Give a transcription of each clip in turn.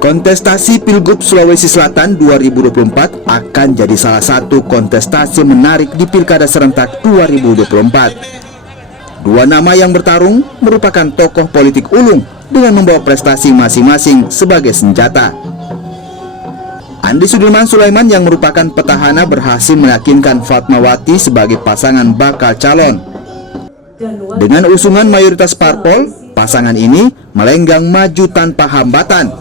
Kontestasi Pilgub Sulawesi Selatan 2024 akan jadi salah satu kontestasi menarik di Pilkada Serentak 2024. Dua nama yang bertarung merupakan tokoh politik ulung dengan membawa prestasi masing-masing sebagai senjata. Andi Sudirman Sulaiman yang merupakan petahana berhasil meyakinkan Fatmawati sebagai pasangan bakal calon. Dengan usungan mayoritas parpol, pasangan ini melenggang maju tanpa hambatan.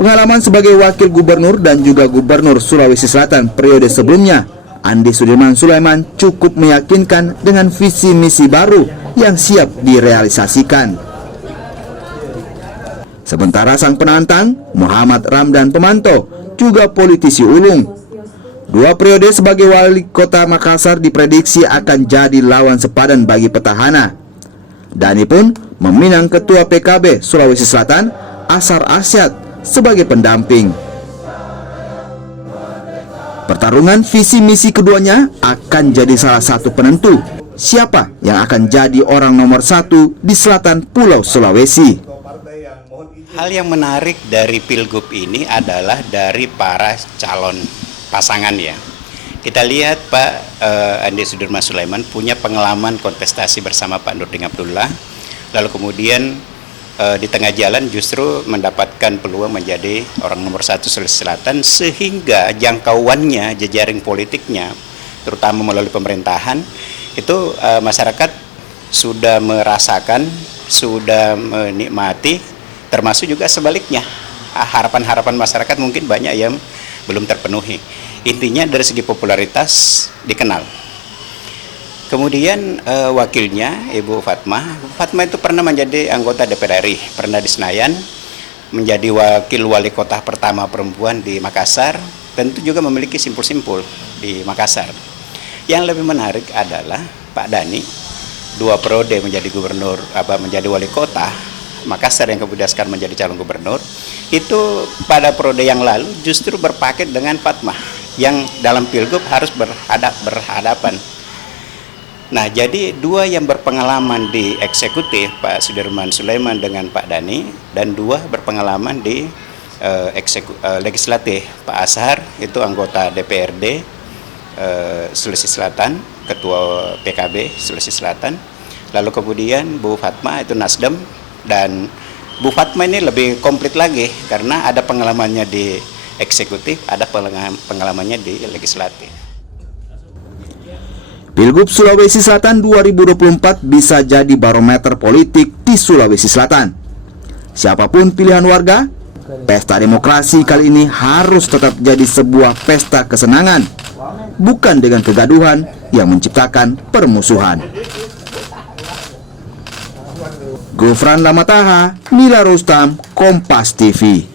Pengalaman sebagai wakil gubernur dan juga gubernur Sulawesi Selatan periode sebelumnya, Andi Sudirman Sulaiman cukup meyakinkan dengan visi misi baru yang siap direalisasikan. Sementara sang penantang, Muhammad Ramdan Pemanto, juga politisi ulung. Dua periode sebagai wali kota Makassar diprediksi akan jadi lawan sepadan bagi petahana. Dani pun meminang ketua PKB Sulawesi Selatan, Asar Asyad, sebagai pendamping. Pertarungan visi misi keduanya akan jadi salah satu penentu siapa yang akan jadi orang nomor satu di selatan Pulau Sulawesi. Hal yang menarik dari Pilgub ini adalah dari para calon pasangan ya. Kita lihat Pak Andi Sudirman Sulaiman punya pengalaman kontestasi bersama Pak Nurdin Abdullah, lalu kemudian di tengah jalan justru mendapatkan peluang menjadi orang nomor satu Sulawesi Selatan, sehingga jangkauannya, jejaring politiknya, terutama melalui pemerintahan, itu masyarakat sudah merasakan, sudah menikmati, termasuk juga sebaliknya. Harapan-harapan masyarakat mungkin banyak yang belum terpenuhi. Intinya dari segi popularitas dikenal. Kemudian wakilnya Ibu Fatma itu pernah menjadi anggota DPR RI, pernah di Senayan, menjadi wakil wali kota pertama perempuan di Makassar, tentu juga memiliki simpul-simpul di Makassar. Yang lebih menarik adalah Pak Dani, 2 periode menjadi gubernur, menjadi wali kota Makassar yang kemudian sekarang menjadi calon gubernur, itu pada periode yang lalu justru berpaket dengan Fatma yang dalam Pilgub harus berhadapan. Nah, jadi dua yang berpengalaman di eksekutif, Pak Sudirman Sulaiman dengan Pak Dani, dan dua berpengalaman di legislatif, Pak Ashar itu anggota DPRD Sulawesi Selatan, ketua PKB Sulawesi Selatan, lalu kemudian Bu Fatma itu Nasdem, dan Bu Fatma ini lebih komplit lagi karena ada pengalamannya di eksekutif, ada pengalamannya di legislatif. Pilgub Sulawesi Selatan 2024 bisa jadi barometer politik di Sulawesi Selatan. Siapapun pilihan warga, pesta demokrasi kali ini harus tetap jadi sebuah pesta kesenangan, bukan dengan kegaduhan yang menciptakan permusuhan. Gufran Lamataha, Nila Rustam, Kompas TV.